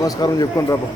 నమస్కారం చెప్పుకుంటారా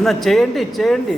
షో నన్న చేయండి చేయండి.